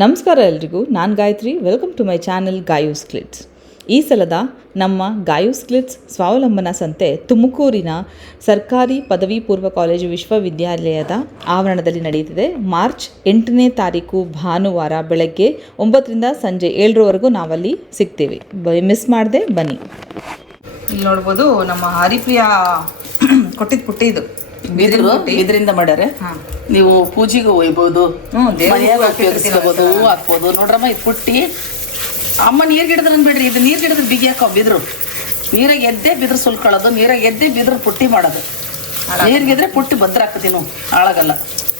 ನಮಸ್ಕಾರ ಎಲ್ರಿಗೂ, ನಾನು Gayatri. Welcome to my channel Gayu's ಕ್ಲಿಟ್ಸ್. ಈ ಸಲದ ನಮ್ಮ ಗಾಯೂಸ್ ಕ್ಲಿಟ್ಸ್ ಸ್ವಾವಲಂಬನಾ ಸಂತೆ ತುಮಕೂರಿನ ಸರ್ಕಾರಿ ಪದವಿ ಪೂರ್ವ ಕಾಲೇಜು ವಿಶ್ವವಿದ್ಯಾಲಯದ ಆವರಣದಲ್ಲಿ ನಡೆಯುತ್ತಿದೆ. ಮಾರ್ಚ್ 8ನೇ ತಾರೀಕು ಭಾನುವಾರ ಬೆಳಗ್ಗೆ 9ರಿಂದ ಸಂಜೆ 7ರವರೆಗೂ ನಾವಲ್ಲಿ ಸಿಗ್ತೀವಿ. ಮಿಸ್ ಮಾಡದೆ ಬನ್ನಿ. ಇಲ್ಲಿ ನೋಡ್ಬೋದು ನಮ್ಮ ಹರಿಪ್ರಿಯ ಕೊಟ್ಟಿದ್ದು ಪುಟ್ಟಿ ಇದು ಇದರಿಂದ ಮಾಡ್ಯಾರ. ನೀವು ಪೂಜೆಗೆ ಒಯ್ಬೋದು, ಉಪಯೋಗಿಸ್ಕೋಬಹುದು, ಹೂ ಹಾಕ್ಬೋದು. ನೋಡ್ರಮ್ಮ ಇದು ಪುಟ್ಟಿ ಅಮ್ಮ ನೀರ್ ಗಿಡದ್ರ ಬಿಡ್ರಿ. ಇದು ನೀರ್ ಗಿಡದ್ರ ಬಿಗಿ ಹಾಕೋ ಬಿದ್ರು ನೀರಾಗ ಎದ್ದೆ ಬಿದ್ರು ಸುಲ್ಕೊಳ್ಳೋದು, ನೀರಾಗ ಎದ್ದೆ ಬಿದ್ರು ಪುಟ್ಟಿ ಮಾಡೋದು. ನೀರ್ಗಿದ್ರೆ ಪುಟ್ಟಿ ಭದ್ರ ಹಾಕತೀನಿ, ಹಾಳಾಗಲ್ಲ.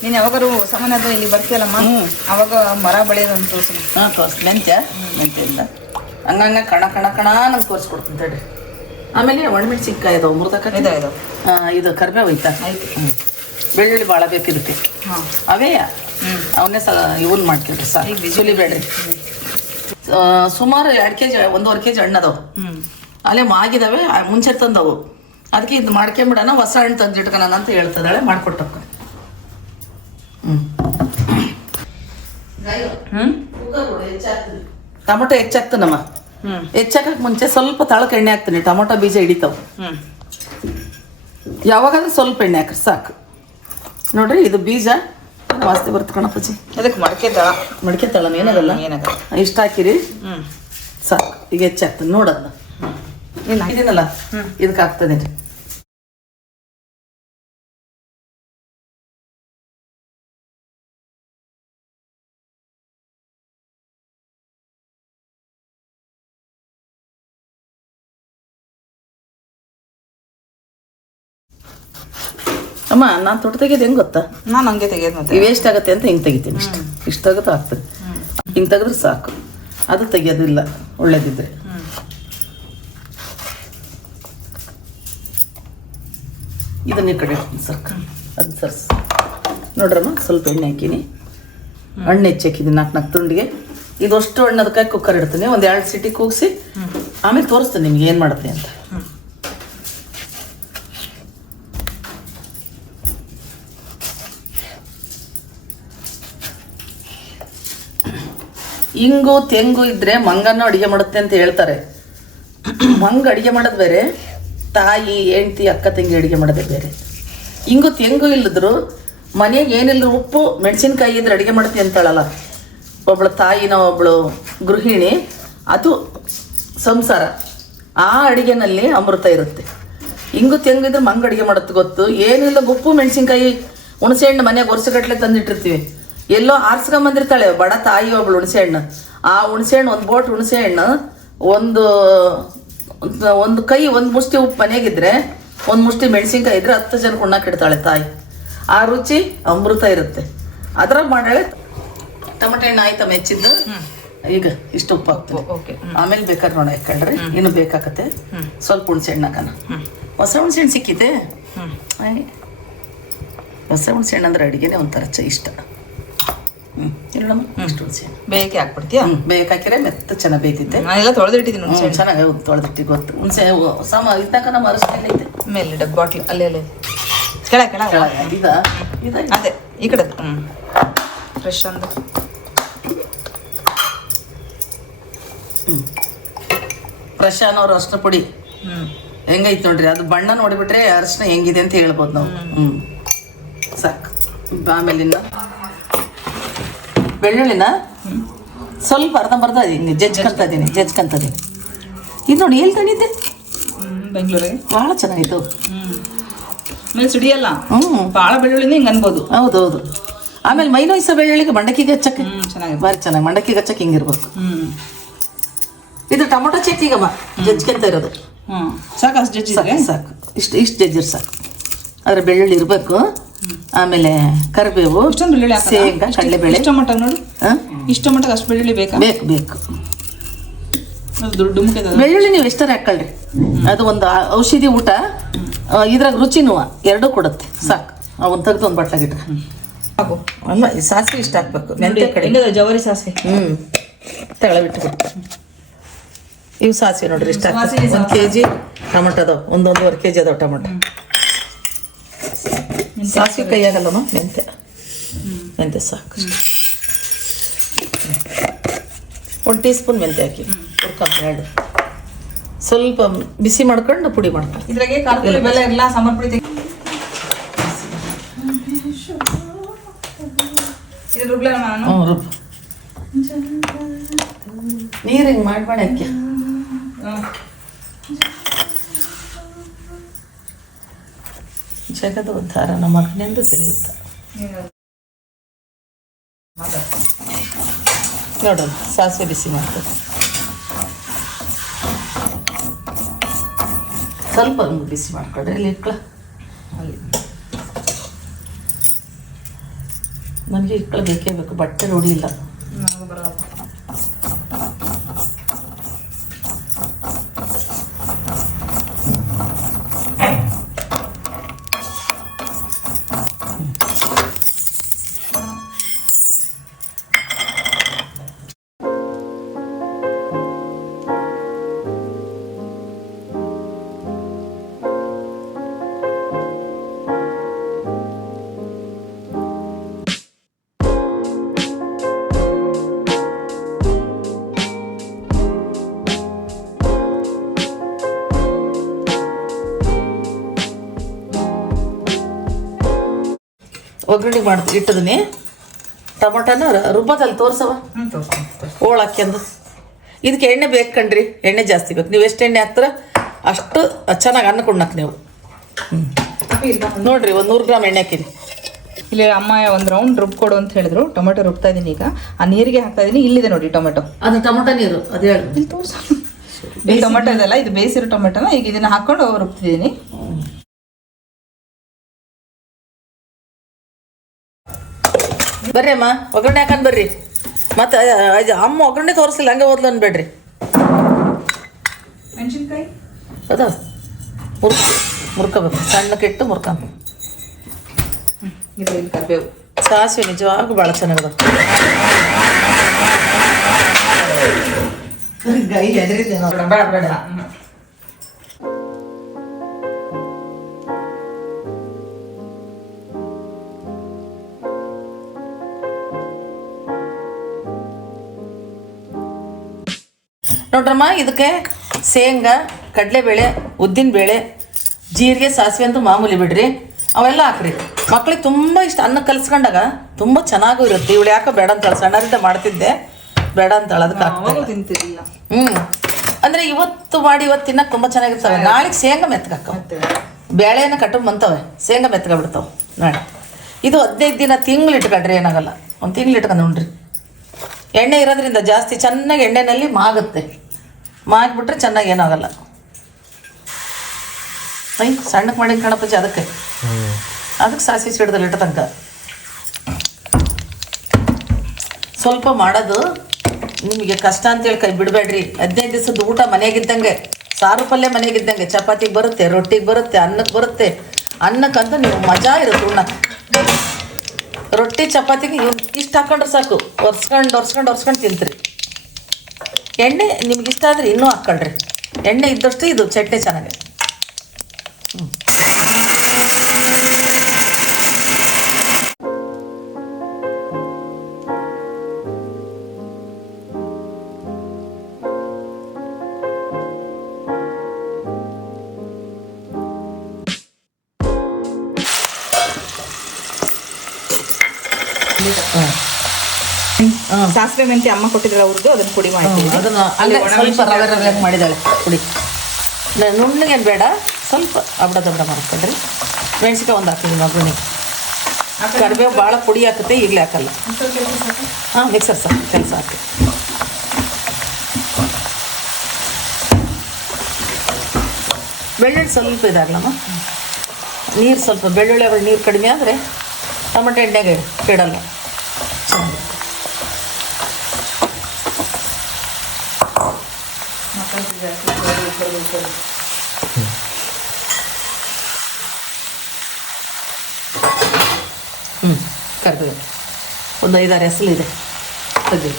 ನೀನು ಯಾವಾಗಾರು ಸಾಮಾನ್ಯ ಇಲ್ಲಿ ಬರ್ತೀಯಲ್ಲಮ್ಮ, ಅವಾಗ ಮರ ಬೆಳೆಯೋದಂತ ತೋರ್ಸ್ ಮೆಂತ್ಯದಿಂದ ಹಂಗಂಗ ಕಣ ಕಣ ಕಣ ನಂಗೆ ತೋರಿಸ್ಕೊಡ್ತೀನಿ ತಡ್ರಿ. ಆಮೇಲೆ ಒಣಮೆಣಸಿನ್ಕಾಯಿ ಇದಾವೆ, ಮುರ್ದಕ್ಕ ಇದು ಕರಿಬೇವು ಐತಾ, ಬೆಳ್ಳುಳ್ಳಿ ಭಾಳ ಬೇಕಿರುತ್ತೆ. ಅವೇ ಅವನ್ನೇ ಇವನ್ ಮಾಡ್ಕೊಳ್ರಿ ಸರ್. ಈಗ ಬಿಜುಲಿ ಬೇಡ್ರಿ. ಸುಮಾರು 2 kg 1.5 kg ಹಣ್ಣು ಅದಾವು, ಅಲ್ಲೇ ಮಾಗಿದಾವೆ, ಮುಂಚೆ ತಂದವು. ಅದಕ್ಕೆ ಇದು ಮಾಡ್ಕೊಂಬಿಡೋಣ, ಹೊಸ ಹಣ್ಣು ತಂದಿಟ್ಕೋಣ ಅಂತ ಹೇಳ್ತದಾಳೆ. ಮಾಡ್ಕೊಟ್ಟಕ್ಕ ಟೊಮೊಟೊ ಹೆಚ್ಚಾಗ್ತಾನಮ್ಮ. ಹೆಚ್ಚಾಕಕ್ಕೆ ಮುಂಚೆ ಸ್ವಲ್ಪ ತಳಕ್ಕೆ ಎಣ್ಣೆ ಹಾಕ್ತೀನಿ. ಟೊಮೊಟೊ ಬೀಜ ಹಿಡಿತಾವ. ಯಾವಾಗಾದ್ರೂ ಸ್ವಲ್ಪ ಎಣ್ಣೆ ಹಾಕ್ರಿ ಸಾಕು. ನೋಡ್ರಿ ಇದು ಬೀಜ ವಾಸ್ತಿ ಬರುತ್ತೆ ಕಣಪ್ಪಜ್ಜಿ. ಅದಕ್ಕೆ ಮಡಿಕೆ ತಳ ಏನಾಗಲ್ಲ, ಇಷ್ಟ ಹಾಕಿರಿ ಸಾಕು. ಈಗ ಹೆಚ್ಚಾಗ್ತದೆ ನೋಡೋದು. ಇದನ್ನಲ್ಲ ಇದಕ್ಕೆ ಹಾಕ್ತದೆ. ಅಮ್ಮ ನಾನು ತೊಟ್ಟು ತೆಗೆಯೋದು ಹೆಂಗೆ ಗೊತ್ತಾ? ನಾನು ಹಂಗೆ ತೆಗೆಯೋದು. ಮತ್ತೆ ವೇಸ್ಟ್ ಆಗುತ್ತೆ ಅಂತ ಹಿಂಗೆ ತೆಗಿತೀನಿ. ಇಷ್ಟು ತೆಗೆದು ಆಗ್ತದೆ. ಹಿಂಗೆ ತೆಗೆದ್ರೆ ಸಾಕು, ಅದು ತೆಗಿಯೋದಿಲ್ಲ ಒಳ್ಳೇದಿದ್ರೆ. ಇದನ್ನ ಈ ಕಡೆ ಸರ್ಕ ಅದು ಸರ್ಸ್. ನೋಡ್ರಮ್ಮ ಸ್ವಲ್ಪ ಎಣ್ಣೆ ಹಾಕೀನಿ, ಹಣ್ಣು ಹೆಚ್ಚಾಕಿದ್ದೀನಿ 4 ತುಂಡಿಗೆ. ಇದಷ್ಟು ಹಣ್ಣು ಅದಕ್ಕೆ ಕುಕ್ಕರ್ ಇಡ್ತೀನಿ. ಒಂದು 2 ಸೀಟಿ ಕೂಗಿಸಿ ಆಮೇಲೆ ತೋರಿಸ್ತೀನಿ ನಿಮ್ಗೆ ಏನು ಮಾಡುತ್ತೆ ಅಂತ. ಇಂಗು ತೆಂಗು ಇದ್ರೆ ಮಂಗನ್ನು ಅಡುಗೆ ಮಾಡುತ್ತೆ ಅಂತ ಹೇಳ್ತಾರೆ. ಮಂಗ ಅಡುಗೆ ಮಾಡೋದು ಬೇರೆ, ತಾಯಿ ಹೆಂಡ್ತಿ ಅಕ್ಕ ತಂಗಿ ಅಡುಗೆ ಮಾಡೋದೇ ಬೇರೆ. ಇಂಗು ತೆಂಗು ಇಲ್ಲದ್ರು ಮನೆಗೆ ಏನಿಲ್ಲದ್ರು ಉಪ್ಪು ಮೆಣಸಿನ್ಕಾಯಿ ಇದ್ರೆ ಅಡುಗೆ ಮಾಡ್ತೀವಿ ಅಂತಾಳಲ್ಲ ಒಬ್ಳು ತಾಯಿನ, ಒಬ್ಳು ಗೃಹಿಣಿ, ಅದು ಸಂಸಾರ. ಆ ಅಡುಗೆನಲ್ಲಿ ಅಮೃತ ಇರುತ್ತೆ. ಇಂಗು ತೆಂಗು ಇದ್ರೆ ಮಂಗ ಅಡುಗೆ ಮಾಡುತ್ತೆ ಗೊತ್ತು. ಏನಿಲ್ಲ ಉಪ್ಪು ಮೆಣಸಿನ್ಕಾಯಿ ಹುಣಸೆ ಹಣ್ಣು ಮನೆಯಾಗ ವರ್ಷಗಟ್ಟಲೆ ತಂದಿಟ್ಟಿರ್ತೀವಿ. ಎಲ್ಲೋ ಆರಿಸ್ಕೊಂಬಂದಿರ್ತಾಳೆ ಬಡ ತಾಯಿ ಒಬ್ಳು ಹುಣಸೆ ಹಣ್ಣು. ಆ ಹುಣಸೆ ಹಣ್ಣು, ಒಂದು ಬೋಟ್ ಹುಣಸೆ ಹಣ್ಣು, ಒಂದು ಕೈ, ಒಂದು ಮುಷ್ಟಿ ಉಪ್ಪು ಮನೆಯಾಗಿದ್ರೆ, ಒಂದು ಮುಷ್ಟಿ ಮೆಣಸಿನ್ಕಾಯಿ ಇದ್ರೆ 10 ಜನಕ್ಕೆ ಉಣ್ಣಕ್ಕೆ ಇಡ್ತಾಳೆ ತಾಯಿ. ಆ ರುಚಿ ಅಮೃತ ಇರುತ್ತೆ. ಅದ್ರಾಗ ಮಾಡಾಳೆ. ಟೊಮೆಟೊ ಹಣ್ಣು ಆಯ್ತಮ್ಮ ಹೆಚ್ಚಿದ್ದು. ಈಗ ಇಷ್ಟು ಉಪ್ಪು ಹಾಕ್ತೀವಿ. ಆಮೇಲೆ ಬೇಕಾದ್ರೆ ನೋಡಿ ಹಾಕೊಂಡ್ರಿ, ಇನ್ನು ಬೇಕಾಗತ್ತೆ. ಸ್ವಲ್ಪ ಹುಣಸೆ ಹಣ್ಣು ಹಾಕೋಣ. ಹೊಸ ಹುಣಸೆ ಹಣ್ಣು ಸಿಕ್ಕಿದೆ. ಹೊಸ ಹುಣಸೆ ಹಣ್ಣು ಅಂದ್ರೆ ಅಡುಗೆನೇ ಒಂಥರ ಇಷ್ಟ. ಇಷ್ಟು ಹುಣಸೆ ಬೇಯಕ್ಕೆ ಹಾಕ್ಬಿಡ್ತೀಯ? ಬೇಯಕ್ಕೆ ಹಾಕಿದ್ರೆ ಮೆತ್ತ ಚೆನ್ನಾಗಿ ಬೇಯ್ತಿದ್ದೆ. ನಾನೆಲ್ಲ ತೊಳೆದಿಟ್ಟಿದ್ದೀನಿ. ಚೆನ್ನಾಗಿ ತೊಳೆದಿಟ್ಟಿ ಗೊತ್ತು. ಹುಣಸೆ ಇದ್ದಾಗ ನಮ್ಮ ಅರಸ್ತಿಲ್ಲ ಐತೆ ಮೇಲೆ ಡಬ್ಬ ಬಾಟ್ಲಿ ಅಲ್ಲೇ ಕೆಳಗೆ ಅದೇ ಈ ಕಡೆ ಫ್ರೆಶ್ ಅಂದ. ಫ್ರೆಶ್ ಅನ್ನೋರು ಅರಿಶಿನ ಪುಡಿ ಹೆಂಗೈತೆ ನೋಡ್ರಿ. ಅದು ಬಣ್ಣ ನೋಡಿಬಿಟ್ರೆ ಅರಿಶಿನ ಹೆಂಗಿದೆ ಅಂತ ಹೇಳ್ಬೋದು ನಾವು. ಸಾಕು. ಆಮೇಲೆ ಇನ್ನು ಬೆಳ್ಳುಳ್ಳಿನ ಸ್ವಲ್ಪ ಅರ್ಧಂಬರ್ಧ ಹಿಂಗೆ ಜಜ್ಕೊಂತ ಇದ್ದೀನಿ. ಇದು ನೋಡಿ ಎಲ್ಲಿ ತಂದಿದ್ದೆ? ಬೆಂಗಳೂರಿಗೆ. ಭಾಳ ಚೆನ್ನಾಗಿತ್ತು. ಆಮೇಲೆ ಸುಡಿಯಲ್ಲ. ಭಾಳ ಬೆಳ್ಳುಳ್ಳಿನ ಹಿಂಗೆ ಅನ್ಬೋದು. ಹೌದೌದು. ಆಮೇಲೆ ಮೈ ನೋಯ್ಸೋ ಬೆಳ್ಳುಳ್ಳಿಗೆ ಮಂಡಕ್ಕಿಗೆ ಹಚ್ಚಕ್ಕೆ ಚೆನ್ನಾಗಿ, ಭಾರಿ ಚೆನ್ನಾಗಿ ಮಂಡಕ್ಕಿಗೆ ಹಚ್ಚಕ್ಕೆ ಹಿಂಗಿರ್ಬೇಕು. ಇದು ಟೊಮೊಟೊ ಚಟ್ನಿಗಮ್ಮ ಜಜ್ಕೊಂತ ಇರೋದು. ಸಾಕು, ಅಷ್ಟು ಜಜ್ಜಿ ಸಾಕು. ಇಷ್ಟು ಜಜ್ಜಿರ್ ಸಾಕು. ಆದರೆ ಬೆಳ್ಳುಳ್ಳಿ ಇರಬೇಕು. ಆಮೇಲೆ ಕರಿಬೇವು, ಶೇಂಗಾ, ಕಡಲೆಬೇಳೆ. ಟೊಮೊಟೊ ನೋಡು, ಇಷ್ಟು ಟೊಮೊಟೊ ಅಷ್ಟು ಬೆಳ್ಳುಳ್ಳಿ ಬೇಕು. ಬೆಳ್ಳುಳ್ಳಿ ನೀವು ಎಷ್ಟಾರ ಹಾಕೊಳ್ರಿ. ಅದು ಒಂದು ಔಷಧಿ ಊಟ. ಇದ್ರಾಗ ರುಚಿನೂ ಎರಡೂ ಕೊಡುತ್ತೆ. ಸಾಕು. ಅವನ್ನ ತೆಗೆದು ಒಂದು ಬಟ್ಲಾಗಿಟ್ರೆ ಅಲ್ಲ. ಈ ಸಾಸಿವೆ ಇಷ್ಟ ಹಾಕ್ಬೇಕು. ಮೆಂತ್ಯ ಕಡೆ ಜವಾರಿ ಸಾಸಿವೆ ತಳಬಿಟ್ಟು. ಇವು ಸಾಸಿವೆ ನೋಡ್ರಿ ಇಷ್ಟ. 1 kg ಟೊಮೊಟೊ ಅದಾವ, 1.5 kg ಅದಾವ ಟೊಮೊಟೊ. ಸಾಸಿವೆ ಕೈ ಆಗಲ್ಲಮ್ಮ. ಮೆಂತ್ಯ ಸಾಕು. 1 ಟೀ ಸ್ಪೂನ್ ಮೆಂತ್ಯ ಹಾಕಿ ಹುರ್ಕೊಂಡು ಸ್ವಲ್ಪ ಬಿಸಿ ಮಾಡ್ಕೊಂಡು ಪುಡಿ ಮಾಡ್ಕೊಂಡು ಇದ್ರಾಗೆ ಖಾರ ಪುಡಿ ಬೆಲ್ಲ ಎಲ್ಲ ಸಾಂಬಾರ್ ಪುಡಿ ಇದು ರುಬ್ಲಲ್ಲ ನಾನು ರುಬ್ಬು ನೀರು ಹಿಂಗೆ ಮಾಡ್ಬೇಡ ಅಕ್ಕಿ ಜಗದ ಉದ್ಧಾರ ನಮ್ಮ ಮಗನೆಂದು ತಿಳಿಯುತ್ತ ನೋಡೋಣ ಸಾಸಿವೆ ಬಿಸಿ ಮಾಡ್ತದೆ ಸ್ವಲ್ಪ ಬಿಸಿ ಮಾಡ್ಕೊಳ್ರಿ ಇಲ್ಲಿ ಇಟ್ಕೊಳ್ಳ ಅಲ್ಲಿ ನನಗೆ ಇಟ್ಕೊಳ್ಳ ಬೇಕೇ ಬೇಕು ಬಟ್ಟೆ ರೂಢಿ ಇಲ್ಲ ಒಗ್ಗರಣೆ ಮಾಡ್ತೀವಿ ಇಟ್ಟದನಿ ಟೊಮೊಟೊನ ರುಬ್ಬದಲ್ಲಿ ತೋರ್ಸವ ಹೋಳು ಹಾಕ್ಯಂದು ಇದಕ್ಕೆ ಎಣ್ಣೆ ಬೇಕು ಕಣ್ರಿ ಎಣ್ಣೆ ಜಾಸ್ತಿ ಬೇಕು ನೀವು ಎಷ್ಟು ಎಣ್ಣೆ ಹಾಕ್ತೀರ ಅಷ್ಟು ಚೆನ್ನಾಗಿ ಅನ್ನ ಕುಣ್ಣಕ್ಕೆ ನೀವು ನೋಡ್ರಿ 100 ಗ್ರಾಮ್ ಎಣ್ಣೆ ಹಾಕಿನಿ ಇಲ್ಲಿ ಅಮ್ಮ ಒಂದು ರೌಂಡ್ ರುಬ್ ಕೊಡು ಅಂತ ಹೇಳಿದ್ರು ಟೊಮೆಟೊ ರುಬ್ತಾ ಇದೀನಿ ಈಗ ಆ ನೀರಿಗೆ ಹಾಕ್ತಾ ಇದೀನಿ ಇಲ್ಲಿದೆ ನೋಡಿ ಟೊಮೆಟೊ ಅದು ಟೊಮೊಟೊ ನೀರು ಅದೇ ಇಲ್ಲಿ ತೋರ್ಸ ಇಲ್ಲಿ ಟೊಮೆಟೊ ಇದೆಲ್ಲ ಇದು ಬೇಯಿಸಿರೋ ಟೊಮೆಟೊನ ಈಗ ಇದನ್ನ ಹಾಕೊಂಡು ರುಬ್ತಿದ್ದೀನಿ ಬರ್ರಿ ಅಮ್ಮ ಒಗ್ಗರಣೆ ಹಾಕೊಂಡು ಬರ್ರಿ ಮತ್ತೆ ಅಮ್ಮ ಒಗ್ಗರಣೆ ತೋರಿಸಿಲ್ಲ ಹಂಗೆ ಓದ್ಲು ಅನ್ಬೇಡ್ರಿ ಮೆಣಸಿನ್ಕಾಯಿ ಅದ ಮುರ್ಕೋಬೇಕು ಸಣ್ಣಕ್ಕೆ ಇಟ್ಟು ಮುರ್ಕೊಂಡು ಇದು ಕರಿಬೇವು ಸಾಸಿವೆ ನಿಜವಾಗೂ ಭಾಳ ಚೆನ್ನಾಗದ ಬೇಡ ಬೇಡ ನೋಡ್ರಮ್ಮ ಇದಕ್ಕೆ ಶೇಂಗಾ ಕಡಲೆಬೇಳೆ ಉದ್ದಿನಬೇಳೆ ಜೀರಿಗೆ ಸಾಸಿವೆ ಅಂತೂ ಮಾಮೂಲಿ ಬಿಡ್ರಿ ಅವೆಲ್ಲ ಹಾಕ್ರಿ ಮಕ್ಳಿಗೆ ತುಂಬ ಇಷ್ಟ ಅನ್ನ ಕಲಿಸ್ಕೊಂಡಾಗ ತುಂಬ ಚೆನ್ನಾಗೂ ಇರುತ್ತೆ ಇವಳು ಯಾಕೋ ಬೇಡ ಅಂತಾಳೆ ಸಣ್ಣರಿಂದ ಮಾಡ್ತಿದ್ದೆ ಬೇಡ ಅಂತಾಳೆ ಅದಕ್ಕೆ ತಿಂತಿರಲಿಲ್ಲ ಅಂದರೆ ಇವತ್ತು ಮಾಡಿ ಇವತ್ತು ತಿನ್ನಕ್ಕೆ ತುಂಬ ಚೆನ್ನಾಗಿರ್ತವೆ ನಾಳೆಗೆ ಶೇಂಗಾ ಮೆತ್ತಗಾಕವೆ ಬೇಳೆನ ಕಟ್ಟಕ್ಕೆ ಬಂತವೆ ಶೇಂಗಾ ಮೆತ್ತಗಾಗ್ಬಿಡ್ತಾವೆ ನಾಳೆ ಇದು 15 ದಿನ ತಿಂಗಳು ಇಟ್ಕೊಂಡ್ರಿ ಏನಾಗಲ್ಲ 1 ತಿಂಗಳು ಇಟ್ಕೊಂಡು ನೋಡ್ರಿ ಎಣ್ಣೆ ಇರೋದ್ರಿಂದ ಜಾಸ್ತಿ ಚೆನ್ನಾಗಿ ಎಣ್ಣೆನಲ್ಲಿ ಮಾಗುತ್ತೆ ಮಾಗಿಬಿಟ್ರೆ ಚೆನ್ನಾಗಿ ಏನಾಗಲ್ಲ ಸಣ್ಣಕ್ಕೆ ಮಾಡಿ ಕಣಪಚ್ಚಿ ಅದಕ್ಕೆ ಸಾಸಿವೆ ಸಿಡ್ದಲ್ಲಿ ಇಟ್ಟ ತನಕ ಸ್ವಲ್ಪ ಮಾಡೋದು ನಿಮಗೆ ಕಷ್ಟ ಅಂತೇಳಿ ಕೈ ಬಿಡಬೇಡ್ರಿ 15 ದಿವಸದ ಊಟ ಮನೆಯಾಗಿದ್ದಂಗೆ ಸಾರು ಪಲ್ಯ ಮನೆಯಾಗಿದ್ದಂಗೆ ಚಪಾತಿಗೆ ಬರುತ್ತೆ ರೊಟ್ಟಿಗೆ ಬರುತ್ತೆ ಅನ್ನಕ್ಕೆ ಬರುತ್ತೆ ಅನ್ನಕ್ಕಂತೂ ನೀವು ಮಜಾ ಇರುತ್ತೆ ಉಣ್ಣಕ್ಕೆ ರೊಟ್ಟಿ ಚಪಾತಿಗೆ ಇಷ್ಟು ಹಾಕೊಂಡ್ರೆ ಸಾಕು ಒರ್ಸ್ಕೊಂಡು ತಿಂತ್ರಿ ಎಣ್ಣೆ ನಿಮ್ಗೆ ಇಷ್ಟ ಆದರೆ ಇನ್ನೂ ಹಾಕ್ಕೊಳ್ರಿ ಎಣ್ಣೆ ಇದ್ದಷ್ಟು ಇದು ಚಟ್ನಿ ಚೆನ್ನಾಗಿ ಸಾಸಿವೆ ಮೆಂತ್ಯ ಅಮ್ಮ ಕೊಟ್ಟಿದ್ರೆ ಅವ್ರದ್ದು ಅದನ್ನ ಪುಡಿ ಮಾಡ್ತೀವಿ ಅದನ್ನು ಅಲ್ಲೇ ಸ್ವಲ್ಪ ರವೆ ರವೆ ಮಾಡಿದ್ದಾಳೆ ಪುಡಿ ನುಣ್ಣಗೇನು ಬೇಡ ಸ್ವಲ್ಪ ಅಬ್ಡ ಮಾಡ್ಕೊಂಡ್ರಿ ಮೆಣಸಿನ್ಕಾಯಿ ಒಂದು ಹಾಕಿದ್ದೀನಿ ಒಗ್ಗರಣೆ ಕರಿಬೇವು ಭಾಳ ಪುಡಿ ಹಾಕುತ್ತೆ ಈಗಲೇ ಹಾಕಲ್ಲ ಹಾಂ ಮಿಕ್ಸರ್ ಸಾಕು ಕೆಲಸ ಹಾಕಿ ಬೆಳ್ಳುಳ್ಳಿ ಸ್ವಲ್ಪ ಇದಾಗಲಮ್ಮ ನೀರು ಸ್ವಲ್ಪ ಬೆಳ್ಳುಳ್ಳಿ ನೀರು ಕಡಿಮೆ ಆದರೆ ಟೊಮೆಟೊ ಎಣ್ಣೆಗೆ ಇಡಲ್ಲ ಕರಿಬೇವು ಒಂದು 5-6 ಹೆಸಲಿದೆ ತೆಗಿ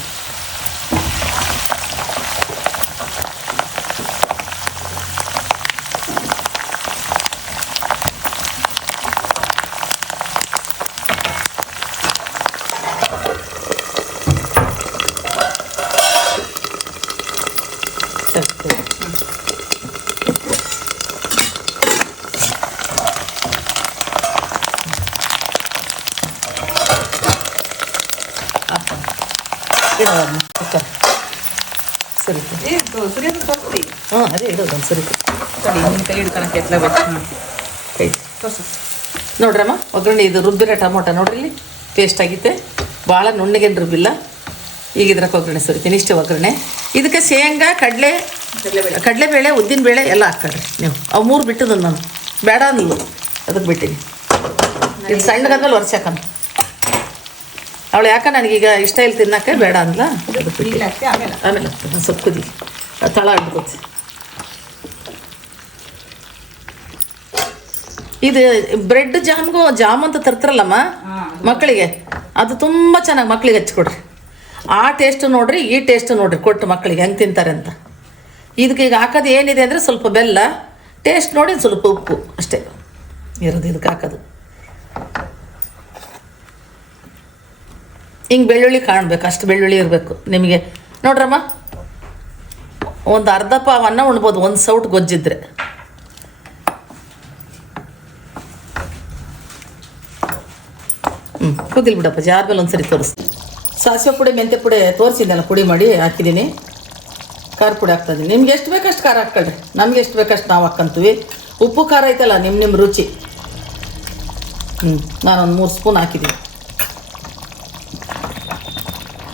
ಇಡೋದನ್ನ ಕುಕ್ಕರ್ ಸರಿ ಹ್ಞೂ ಅದೇ ಇಡೋದನ್ನು ಸರಿ ನಿನ್ನ ಕೈ ಹಿಡ್ಕೊಳಕ್ಕೆ ಎತ್ತಲೇಬೇಕು. ಕೈ ನೋಡ್ರಮ್ಮ ಒಗ್ಗರಣೆ ಇದು ರುಬ್ಬಿರೋ ಟೊಮೊಟೊ ನೋಡ್ರಿ ಇಲ್ಲಿ ಟೇಸ್ಟ್ ಆಗೈತೆ. ಭಾಳ ನುಣ್ಣಗೇನು ರುಬ್ಬಿಲ್ಲ. ಈಗ ಇದ್ರಕ್ಕೆ ಒಗ್ಗರಣೆ ಸುರಿತೀನಿ. ಇಷ್ಟೇ ಒಗ್ಗರಣೆ. ಇದಕ್ಕೆ ಶೇಂಗಾ ಕಡಲೆಬೇಳೆ ಉದ್ದಿನಬೇಳೆ ಎಲ್ಲ ಹಾಕ್ಕೊಳ್ರಿ ನೀವು. ಅವು 3 ಬಿಟ್ಟದ್ದು ನಾನು ಬೇಡ ಅಂದ್ಲು ಅದಕ್ಕೆ ಬಿಟ್ಟಿನಿ. ಇದು ಸಣ್ಣಗಾದ್ಮೇಲೆ ಒರ್ಸಾಕಂತ ಅವಳು ಯಾಕೆ ನನಗೀಗ ಇಷ್ಟ ಇಲ್ಲ ತಿನ್ನೋಕ್ಕೆ ಬೇಡ ಅಂದ್ಲ ಅದಕ್ಕೆ ಬಿಟ್ಟು ಆಮೇಲೆ ಆಗ್ತದೆ ಸ್ವಲ್ಪ ಕುದಿ ತಳ ಹಿಡ್ಕೋತಿ. ಇದು ಬ್ರೆಡ್ ಜಾಮ್ ಅಂತ ತರ್ತಾರಲ್ಲಮ್ಮ ಮಕ್ಕಳಿಗೆ, ಅದು ತುಂಬ ಚೆನ್ನಾಗಿ ಮಕ್ಕಳಿಗೆ ಹಚ್ಕೊಡ್ರಿ. ಆ ಟೇಸ್ಟು ನೋಡಿರಿ, ಈ ಟೇಸ್ಟು ನೋಡಿರಿ ಕೊಟ್ಟು ಮಕ್ಕಳಿಗೆ ಹೆಂಗೆ ತಿಂತಾರೆ ಅಂತ. ಇದಕ್ಕೆ ಈಗ ಹಾಕೋದು ಏನಿದೆ ಅಂದರೆ ಸ್ವಲ್ಪ ಬೆಲ್ಲ, ಟೇಸ್ಟ್ ನೋಡಿ ಸ್ವಲ್ಪ ಉಪ್ಪು ಅಷ್ಟೇ ಇರೋದು ಇದಕ್ಕೆ ಹಾಕೋದು. ಹಿಂಗೆ ಬೆಳ್ಳುಳ್ಳಿ ಕಾಣಬೇಕು, ಅಷ್ಟು ಬೆಳ್ಳುಳ್ಳಿ ಇರಬೇಕು ನಿಮಗೆ. ನೋಡ್ರಮ್ಮ ಒಂದು ಅರ್ಧ ಪಾವ್ ಅನ್ನ ಉಣ್ಬೋದು ಒಂದು ಸೌಟ್ ಗೊಜ್ಜಿದ್ರೆ. ಕುದಿಲ್ ಬಿಡಪ್ಪ ಜಾರ್ಮೇಲೆ ಒಂದು ಸರಿ ತೋರಿಸ್ತೀನಿ. ಸಾಸಿವೆ ಪುಡಿ ಮೆಂತ್ಯ ಪುಡಿ ತೋರಿಸಿದ್ದೆಲ್ಲ ಪುಡಿ ಮಾಡಿ ಹಾಕಿದ್ದೀನಿ. ಖಾರ ಪುಡಿ ಹಾಕ್ತಾಯಿದ್ದೀನಿ. ನಿಮ್ಗೆ ಎಷ್ಟು ಬೇಕಷ್ಟು ಖಾರ ಹಾಕ್ಕೊಳ್ರಿ, ನಮ್ಗೆ ಎಷ್ಟು ಬೇಕಷ್ಟು ನಾವು ಹಾಕ್ಕಂತೀವಿ. ಉಪ್ಪು ಖಾರ ಐತಲ್ಲ ನಿಮ್ಮ ರುಚಿ. ನಾನೊಂದು 3 ಸ್ಪೂನ್ ಹಾಕಿದ್ದೀನಿ.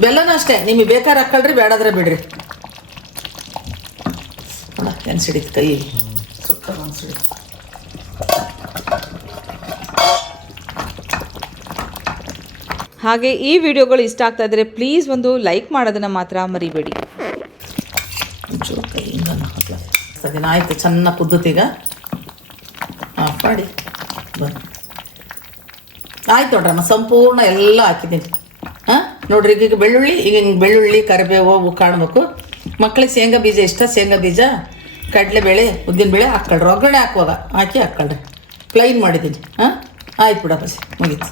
ಬೆಲ್ಲನೂ ಅಷ್ಟೇ ನಿಮಗೆ ಬೇಕಾದ್ರೆ ಹಾಕ್ಕೊಳ್ರಿ, ಬೇಡಾದ್ರೆ ಬಿಡ್ರಿ. ನೆನ್ಸಿಡಿತು ಕೈ ಸುಕ್ಕ ಅನ್ಸಿಡಿ. ಹಾಗೆ ಈ ವಿಡಿಯೋಗಳು ಇಷ್ಟ ಆಗ್ತಾ ಇದ್ದರೆ ಪ್ಲೀಸ್ ಒಂದು ಲೈಕ್ ಮಾಡೋದನ್ನು ಮಾತ್ರ ಮರಿಬೇಡಿ. ಒಂಚೂರು ಕೈಯಿಂದ ಹಾಕ್ಲಾಗ್ತದೆ. ಆಯಿತು, ಚೆನ್ನಾಗಿ ಕುದ್ದತೀಗ ಆಫ್ ಮಾಡಿ ಬನ್ನಿ. ಆಯ್ತು ನೋಡ್ರಮ್ಮ, ಸಂಪೂರ್ಣ ಎಲ್ಲ ಹಾಕಿದ್ದೀನಿ. ನೋಡ್ರಿ ಈಗ ಬೆಳ್ಳುಳ್ಳಿ, ಈಗ ಹಿಂಗೆ ಬೆಳ್ಳುಳ್ಳಿ ಕರಿಬೇವು ಕಾಣಬೇಕು. ಮಕ್ಕಳಿಗೆ ಶೇಂಗಾ ಬೀಜ ಇಷ್ಟ, ಶೇಂಗಾ ಬೀಜ ಕಡಲೆಬೇಳೆ ಉದ್ದಿನಬೇಳೆ ಹಾಕ್ಕೊಳ್ರಿ. ಒಗ್ಗರಣೆ ಹಾಕುವಾಗ ಹಾಕಿ ಹಾಕ್ಕೊಳ್ರಿ. ಪ್ಲೈನ್ ಮಾಡಿದ್ದೀನಿ. ಆಯ್ತು ಬಿಡಪ್ಪ, ಮುಗೀತು.